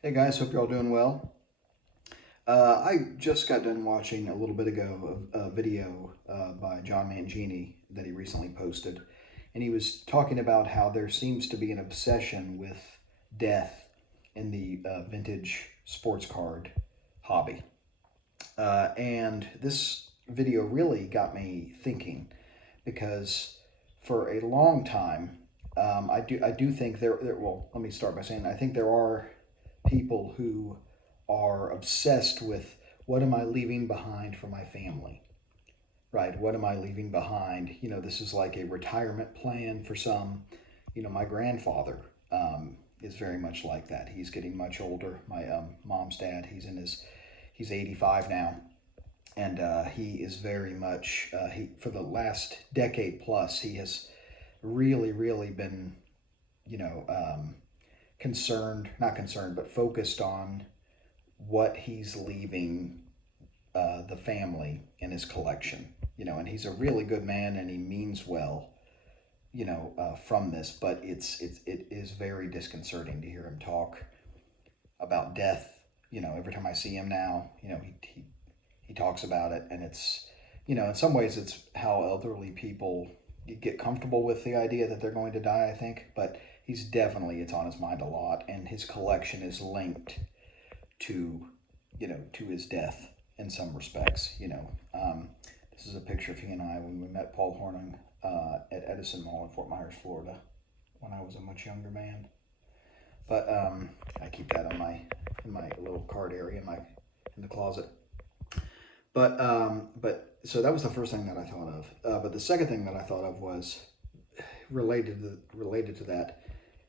Hey guys, hope you're all doing well. I just got done watching a little bit ago a video by John Mangini that he recently posted, and he was talking about how there seems to be an obsession with death in the vintage sports card hobby. And this video really got me thinking because for a long time, I do think well, let me start by saying I think there are people who are obsessed with what am I leaving behind for my family, right? What am I leaving behind? This is like a retirement plan for some. My grandfather is very much like that. He's getting much older. My mom's dad, he's 85 now, and he is very much he for the last decade plus he has really been you know concerned, not concerned, but focused on what he's leaving the family in his collection. And he's a really good man, and he means well. From this, but it is very disconcerting to hear him talk about death. Every time I see him now, he talks about it, and in some ways, it's how elderly people get comfortable with the idea that they're going to die, I think, but it's on his mind a lot, and his collection is linked to, to his death in some respects. This is a picture of he and I when we met Paul Hornung at Edison Mall in Fort Myers, Florida, when I was a much younger man. But I keep that in my little card area in the closet. But so that was the first thing that I thought of. But the second thing that I thought of was related to that.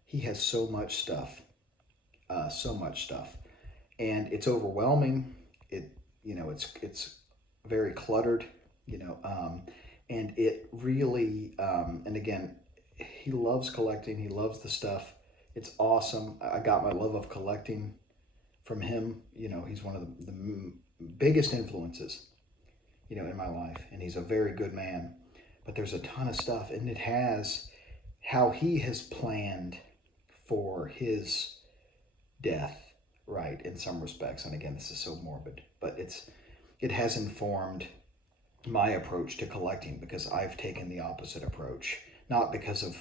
He has so much stuff, and it's overwhelming. It's very cluttered. You know, um, and it really and again, he loves collecting. He loves the stuff. It's awesome. I got my love of collecting from him. He's one of the biggest influences in my life, and he's a very good man. But there's a ton of stuff, and it has how he has planned for his death, right? In some respects, and again, this is so morbid, but it has informed my approach to collecting because I've taken the opposite approach, not because of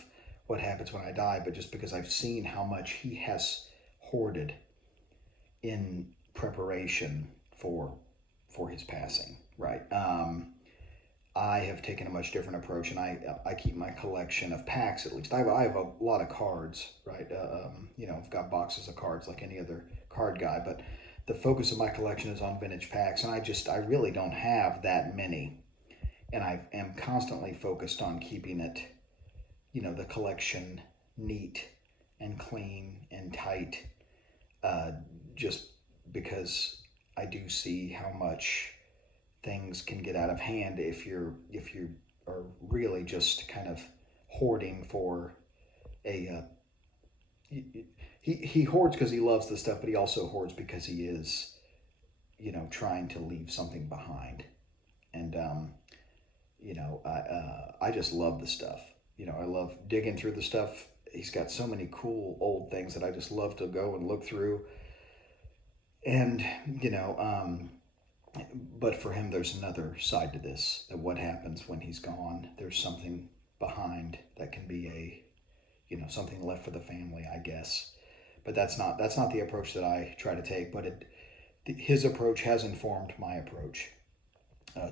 what happens when I die, but just because I've seen how much he has hoarded in preparation for his passing, right? I have taken a much different approach, and I keep my collection of packs at least. I have a lot of cards, right? I've got boxes of cards like any other card guy, but the focus of my collection is on vintage packs, and I really don't have that many, and I am constantly focused on keeping it, the collection neat and clean and tight, uh, just because I do see how much things can get out of hand if you are really just kind of hoarding for a he hoards because he loves the stuff, but he also hoards because he is trying to leave something behind. And I just love the stuff. I love digging through the stuff. He's got so many cool old things that I just love to go and look through. And you know but for him, there's another side to this, that what happens when he's gone. There's something behind that can be something left for the family, I guess. But that's not the approach that I try to take, but his approach has informed my approach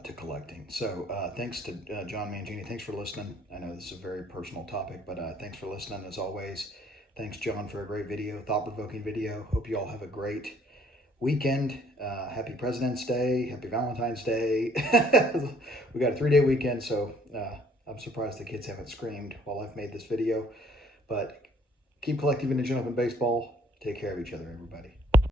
to collecting. So thanks to John Mangini. Thanks for listening. I know this is a very personal topic, but thanks for listening as always. Thanks, John, for a great video, thought-provoking video. Hope you all have a great weekend. Happy President's Day. Happy Valentine's Day. We got a 3-day weekend, so I'm surprised the kids haven't screamed while I've made this video. But keep collecting vintage and open baseball. Take care of each other, everybody.